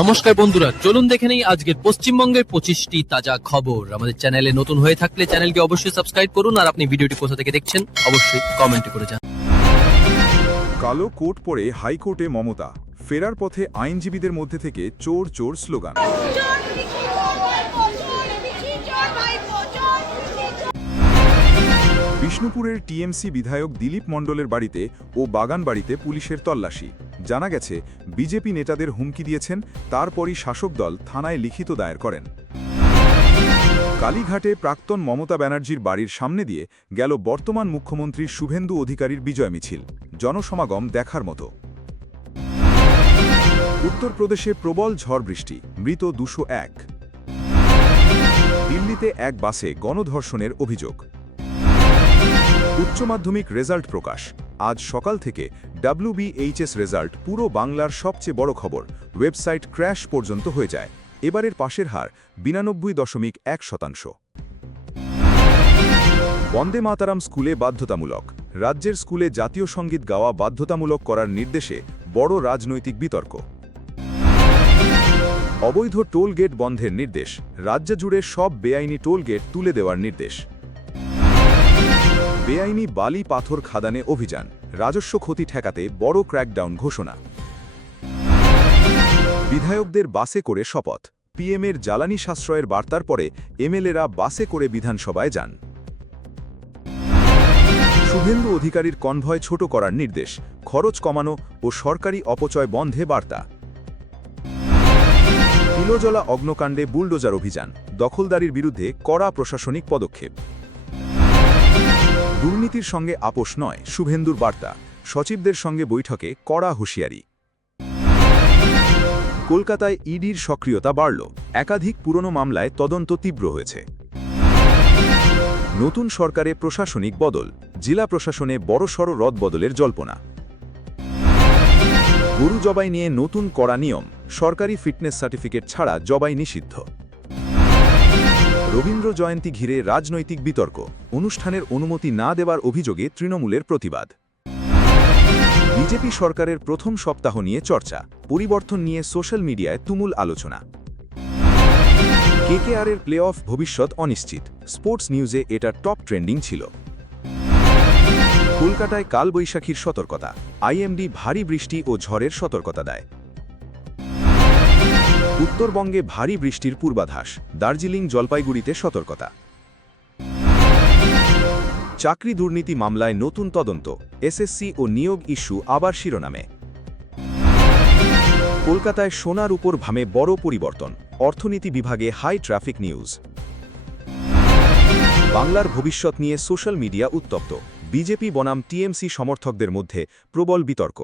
নমস্কার বন্ধুরা, চলুন দেখে নেই আজকের পশ্চিমবঙ্গের 25টি তাজা খবর। আমাদের চ্যানেলে নতুন হয়ে থাকলে চ্যানেলকে অবশ্যই সাবস্ক্রাইব করুন, আর আপনি ভিডিওটি কোথা থেকে দেখছেন অবশ্যই কমেন্ট করে জানান। কালো কোট পরে হাইকোর্টে মমতা, ফেরার পথে আইনজীবীদের মধ্যে থেকে চোর চোর স্লোগান। বিষ্ণুপুরের টিএমসি বিধায়ক দিলীপ মণ্ডলের বাড়িতে ও বাগান বাড়িতে পুলিশের তল্লাশি। জানা গেছে, বিজেপি নেতাদের হুমকি দিয়েছেন, তারপরই শাসক দল থানায় লিখিত দায়ের করেন। কালীঘাটে প্রাক্তন মমতা ব্যানার্জির বাড়ির সামনে দিয়ে গেল বর্তমান মুখ্যমন্ত্রী শুভেন্দু অধিকারীর বিজয় মিছিল। জনসমাগম দেখার মতো। উত্তরপ্রদেশে প্রবল ঝড় বৃষ্টি, মৃত 201। দিল্লিতে এক বাসে গণধর্ষণের অভিযোগ। উচ্চ মাধ্যমিক রেজাল্ট প্রকাশ, আজ সকাল থেকে WBHS রেজাল্ট পুরো বাংলার সবচেয়ে বড় খবর। ওয়েবসাইট ক্র্যাশ পর্যন্ত হয়ে যায়। এবারের পাশের হার 92.1%। বন্দে মাতারাম স্কুলে বাধ্যতামূলক, রাজ্যের স্কুলে জাতীয় সঙ্গীত গাওয়া বাধ্যতামূলক করার নির্দেশে বড় রাজনৈতিক বিতর্ক। অবৈধ টোল গেট বন্ধের নির্দেশ, রাজ্য জুড়ে সব বেআইনি টোল গেট তুলে দেওয়ার নির্দেশ। বেআইনি বালি পাথর খাদানে অভিযান, রাজস্ব ক্ষতি ঠেকাতে বড় ক্র্যাকডাউন ঘোষণা। বিধায়কদের বাসে করে শপথ, পিএমের জ্বালানি সাশ্রয়ের বার্তার পরে এমএলএরা বাসে করে বিধানসভায় যান। শুভেন্দু অধিকারীর কনভয় ছোট করার নির্দেশ, খরচ কমানো ও সরকারি অপচয় বন্ধে বার্তা। তিলোজলা অগ্নিকাণ্ডে বুলডোজার অভিযান, দখলদারির বিরুদ্ধে কড়া প্রশাসনিক পদক্ষেপ। দুর্নীতির সঙ্গে আপোষ নয়, শুভেন্দুর বার্তা, সচিবদের সঙ্গে বৈঠকে কড়া হুঁশিয়ারি। কলকাতায় ইডির সক্রিয়তা বাড়ল, একাধিক পুরনো মামলায় তদন্ত তীব্র হয়েছে। নতুন সরকারে প্রশাসনিক বদল, জেলা প্রশাসনে বড়সড় রদবদলের জল্পনা। গরু জবাই নিয়ে নতুন কড়া নিয়ম, সরকারি ফিটনেস সার্টিফিকেট ছাড়া জবাই নিষিদ্ধ। রবীন্দ্র জয়ন্তী ঘিরে রাজনৈতিক বিতর্ক, অনুষ্ঠানের অনুমতি না দেওয়ার অভিযোগে তৃণমূলের প্রতিবাদ। বিজেপি সরকারের প্রথম সপ্তাহ নিয়ে চর্চা, পরিবর্তন নিয়ে সোশ্যাল মিডিয়ায় তুমুল আলোচনা। কেকেআরের প্লে অফ ভবিষ্যৎ অনিশ্চিত, স্পোর্টস নিউজে এটা টপ ট্রেন্ডিং ছিল। কলকাতায় কালবৈশাখীর সতর্কতা, আইএমডি ভারী বৃষ্টি ও ঝড়ের সতর্কতা দেয়। উত্তরবঙ্গে ভারী বৃষ্টির পূর্বাভাস, দার্জিলিং জলপাইগুড়িতে সতর্কতা। চাকরি দুর্নীতি মামলায় নতুন তদন্ত, এসএসসি ও নিয়োগ ইস্যু আবার শিরোনামে। কলকাতায় সোনার উপর ভামে বড় পরিবর্তন, অর্থনীতি বিভাগে হাই ট্রাফিক নিউজ। বাংলার ভবিষ্যৎ নিয়ে সোশ্যাল মিডিয়া উত্তপ্ত, বিজেপি বনাম টিএমসি সমর্থকদের মধ্যে প্রবল বিতর্ক।